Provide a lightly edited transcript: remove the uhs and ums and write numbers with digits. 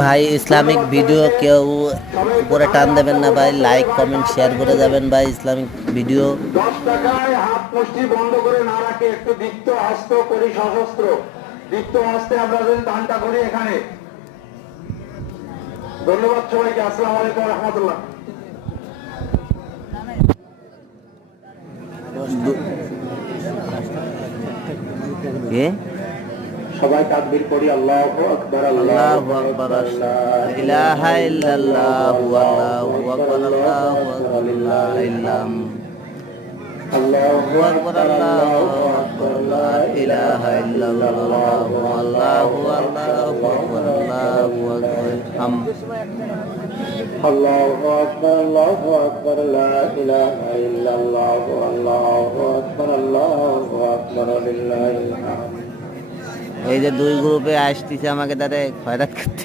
ভাই Islamic video কেউ উপরে টান দেবেন না ভাই, লাইক কমেন্ট শেয়ার করে যাবেন ভাই। ইসলামিক ভিডিও 10 টাকায় হাত মুষ্টি বন্ধ করে না রাখে একটু দীপ্ত হস্ত করি সশস্ত্র, দীপ্ত হস্তে আমরা যদি দানটা করি এখানে। ধন্যবাদ সবাইকে। আসসালামু আলাইকুম রহমতুল্লাহ। সবাই তাকবীর করি, আল্লাহু আকবার, আল্লাহু আকবার, লা ইলাহা ইল্লাল্লাহু আল্লাহু আকবার, আল্লাহু আকবার, লা আল্লাহু আকবার, আল্লাহু আকবার, লা ইলাহা ইল্লাল্লাহু আল্লাহু আকবার, আল্লাহু আকবার। আল্লাহু আকবার, আল্লাহু আকবার, লা ইলাহা ইল্লাল্লাহু আল্লাহু আকবার, আল্লাহু আকবার, লিল্লাহিল হামদ। এই যে দুই গ্রুপে আসতেছে আমাকে তারে খয়রাত করতে।